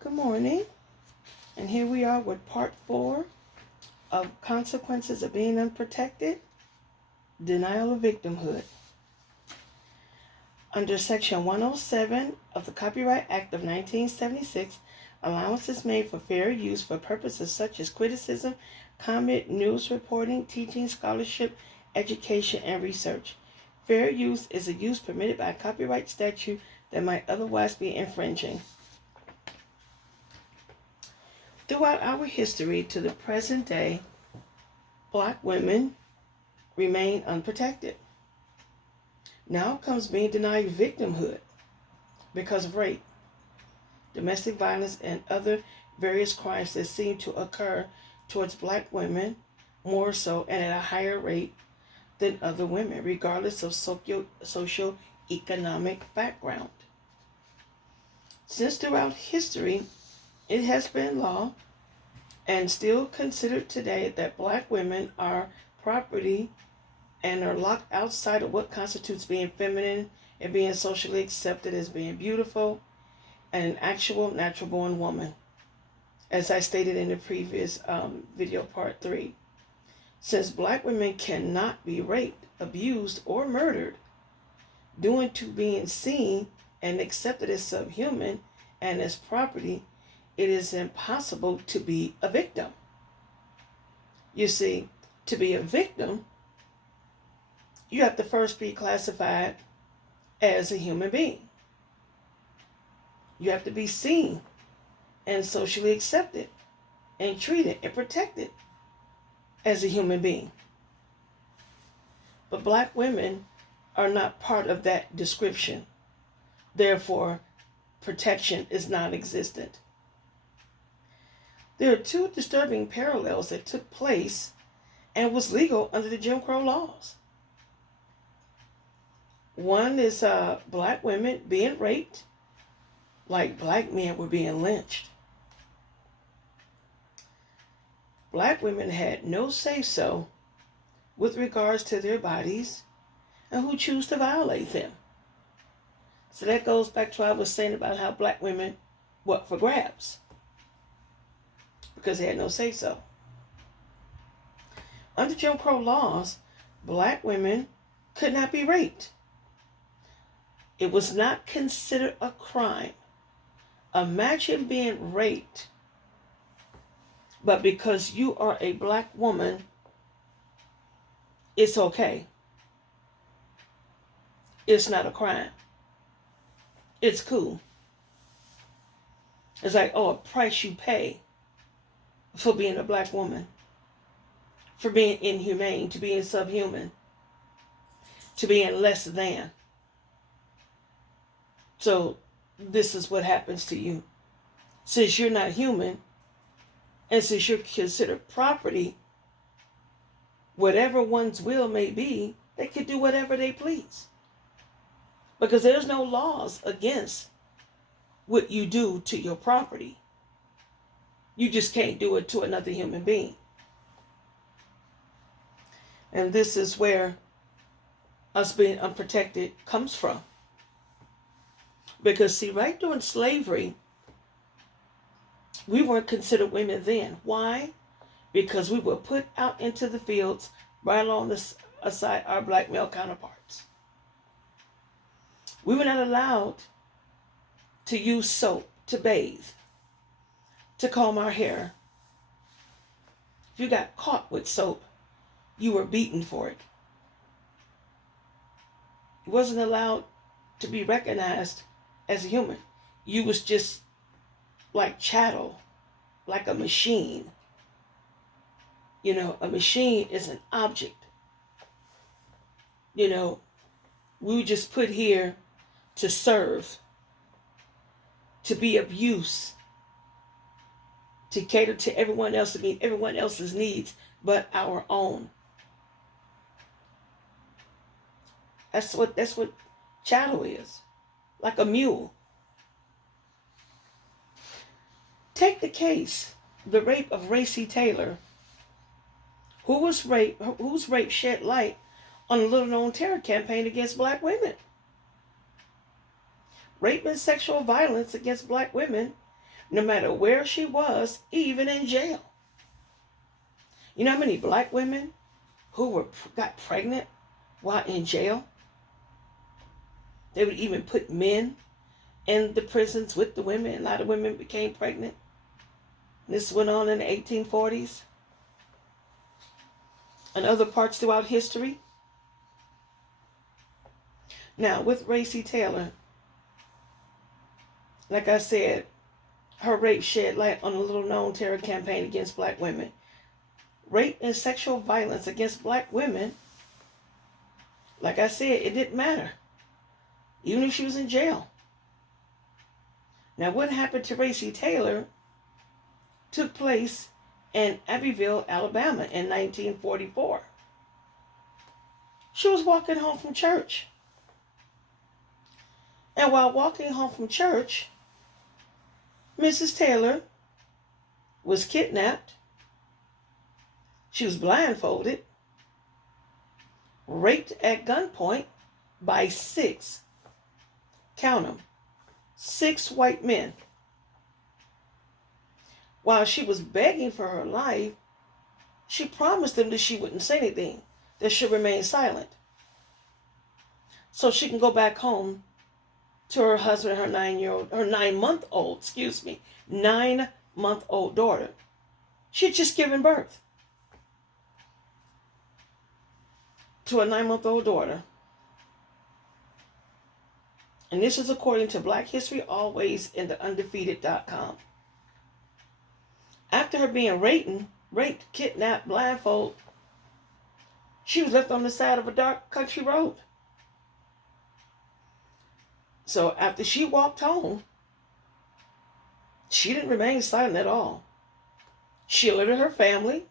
Good morning. And here we are with part 4 of Consequences of Being Unprotected, Denial of Victimhood. Under Section 107 of the Copyright Act of 1976, allowance is made for fair use for purposes such as criticism, comment, news reporting, teaching, scholarship, education, and research. Fair use is a use permitted by a copyright statute that might otherwise be infringing. Throughout our history to the present day, Black women remain unprotected. Now comes being denied victimhood because of rape, domestic violence, and other various crimes that seem to occur towards Black women more so and at a higher rate than other women, regardless of socio-economic background. Since throughout history, it has been law and still considered today that Black women are property and are locked outside of what constitutes being feminine and being socially accepted as being beautiful and an actual natural-born woman, as I stated in the previous video, part 3. Since Black women cannot be raped, abused, or murdered, due to being seen and accepted as subhuman and as property, it is impossible to be a victim. You see, to be a victim, you have to first be classified as a human being. You have to be seen and socially accepted and treated and protected as a human being. But Black women are not part of that description. Therefore, protection is non-existent. There are two disturbing parallels that took place and was legal under the Jim Crow laws. One is Black women being raped like Black men were being lynched. Black women had no say-so with regards to their bodies and who choose to violate them. So that goes back to what I was saying about how Black women were for grabs, because they had no say-so. Under Jim Crow laws, Black women could not be raped. It was not considered a crime. Imagine being raped, but because you are a Black woman, it's okay. It's not a crime. It's cool. It's like, a price you pay for being a Black woman, for being inhumane, to being subhuman, to being less than. So this is what happens to you. Since you're not human, and since you're considered property, whatever one's will may be, they can do whatever they please. Because there's no laws against what you do to your property. You just can't do it to another human being. And this is where us being unprotected comes from. Because, see, right during slavery, we weren't considered women then. Why? Because we were put out into the fields right alongside our Black male counterparts. We were not allowed to use soap, to bathe, to comb our hair. If you got caught with soap, you were beaten for it. You wasn't allowed to be recognized as a human. You was just like chattel, like a machine. You know, a machine is an object. You know, we were just put here to serve, to be of use, to cater to everyone else, to meet everyone else's needs but our own. That's what chattel is, like a mule. Take the case, the rape of Racy Taylor, whose rape shed light on a little-known terror campaign against Black women. Rape and sexual violence against Black women no matter where she was, even in jail. You know how many black women who got pregnant while in jail? They would even put men in the prisons with the women. A lot of women became pregnant. This went on in the 1840s and other parts throughout history. Now, with Racy Taylor, like I said, her rape shed light on a little-known terror campaign against black women. Rape and sexual violence against black women, like I said, it didn't matter, even if she was in jail. Now, what happened to Racy Taylor took place in Abbeville, Alabama in 1944. She was walking home from church. And while walking home from church, Mrs. Taylor was kidnapped. She was blindfolded, raped at gunpoint by 6, count them, 6 white men. While she was begging for her life, she promised them that she wouldn't say anything, that she'd remain silent, so she can go back home to her husband, her 9-month-old, 9-month-old daughter. She had just given birth to a 9-month-old daughter. And this is according to Black History Always in the Undefeated.com. After her being raped, kidnapped, blindfolded, she was left on the side of a dark country road. So after she walked home, she didn't remain silent at all. She alerted her family.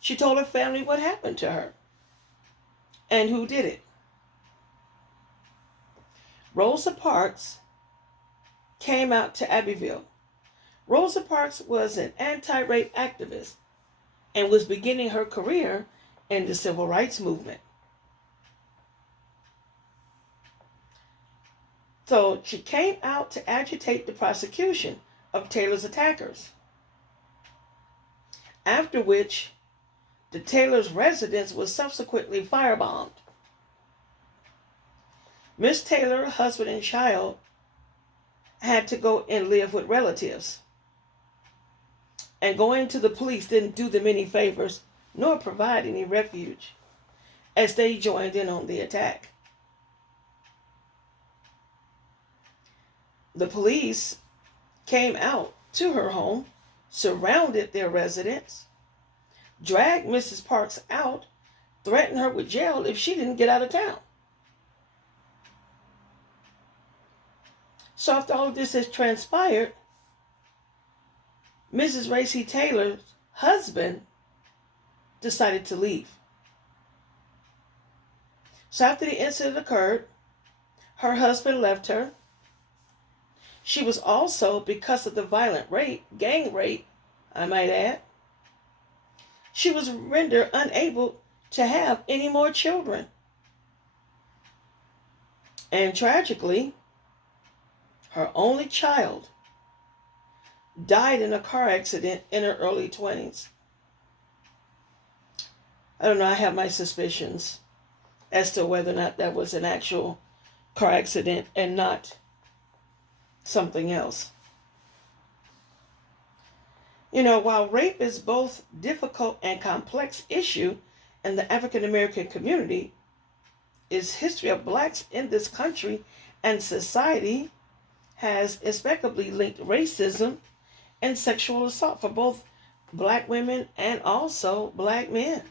She told her family what happened to her and who did it. Rosa Parks came out to Abbeville. Rosa Parks was an anti-rape activist and was beginning her career in the civil rights movement. So she came out to agitate the prosecution of Taylor's attackers, after which the Taylor's residence was subsequently firebombed. Miss Taylor, husband and child, had to go and live with relatives. And going to the police didn't do them any favors, nor provide any refuge, as they joined in on the attack. The police came out to her home, surrounded their residence, dragged Mrs. Parks out, threatened her with jail if she didn't get out of town. So after all of this has transpired, Mrs. Racy Taylor's husband decided to leave. So after the incident occurred, her husband left her. She was also, because of the violent rape, gang rape, I might add, she was rendered unable to have any more children. And tragically, her only child died in a car accident in her early 20s. I don't know, I have my suspicions as to whether or not that was an actual car accident and not something else. You know, while rape is both difficult and complex issue in the African American community, its history of blacks in this country and society has impeccably linked racism and sexual assault for both black women and also black men.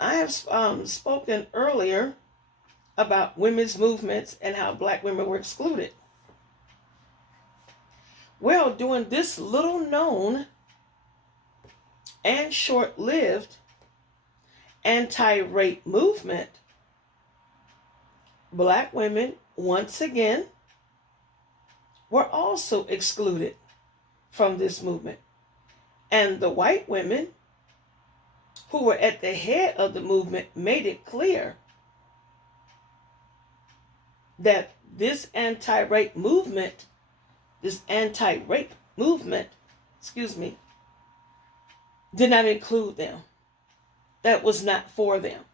I have spoken earlier about women's movements and how black women were excluded. Well, during this little known and short-lived anti-rape movement, black women once again were also excluded from this movement. And the white women who were at the head of the movement made it clear that this anti-rape movement, did not include them. That was not for them.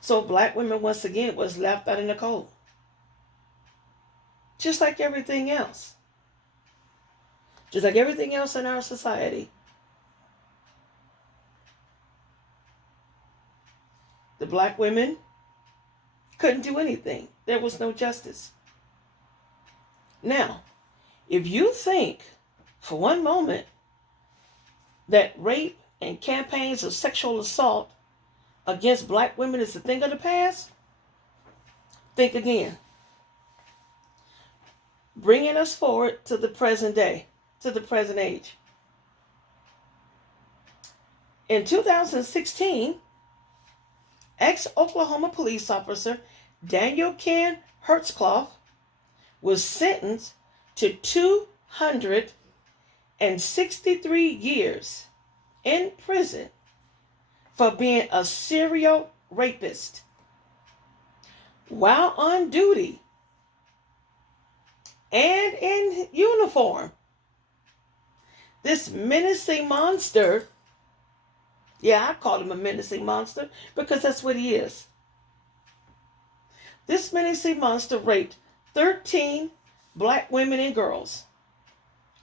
So black women, once again, was left out in the cold. Just like everything else. Just like everything else in our society. The black women couldn't do anything. There was no justice. Now, if you think for one moment that rape and campaigns of sexual assault against black women is a thing of the past, think again. Bringing us forward to the present day, to the present age. In 2016, ex-Oklahoma police officer Daniel Ken Hertzclough was sentenced to 263 years in prison for being a serial rapist while on duty and in uniform. This menacing monster, I call him a menacing monster because that's what he is. This menacing monster raped 13 black women and girls,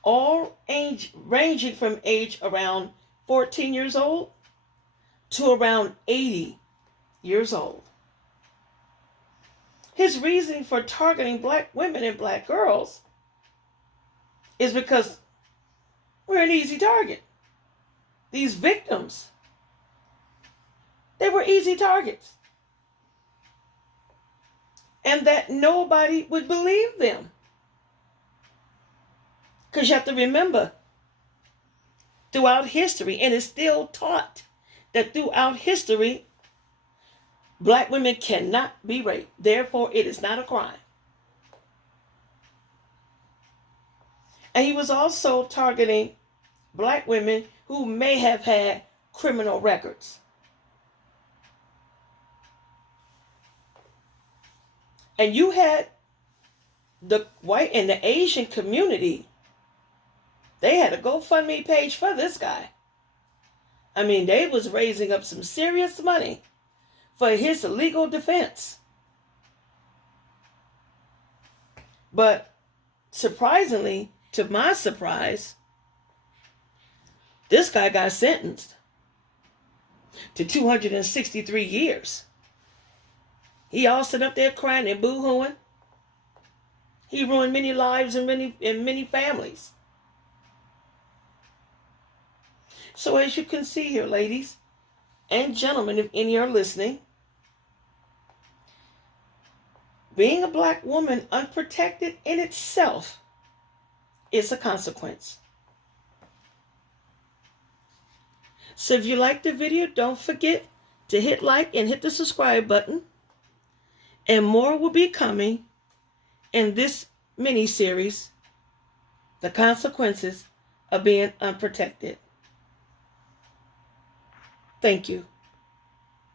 all ranging from age around 14 years old to around 80 years old. His reason for targeting black women and black girls is because we're an easy target. These victims, they were easy targets. And that nobody would believe them. Because you have to remember, throughout history, and it's still taught that throughout history, black women cannot be raped. Therefore, it is not a crime. And he was also targeting black women who may have had criminal records. And you had the white and the Asian community, they had a GoFundMe page for this guy. I mean, they was raising up some serious money for his legal defense. But surprisingly, to my surprise, this guy got sentenced to 263 years. He all sat up there crying and boo-hooing. He ruined many lives and many families. So as you can see here, ladies and gentlemen, if any are listening, being a black woman unprotected in itself is a consequence. So if you like the video, don't forget to hit like and hit the subscribe button. And more will be coming in this mini-series, The Consequences of Being Unprotected. Thank you.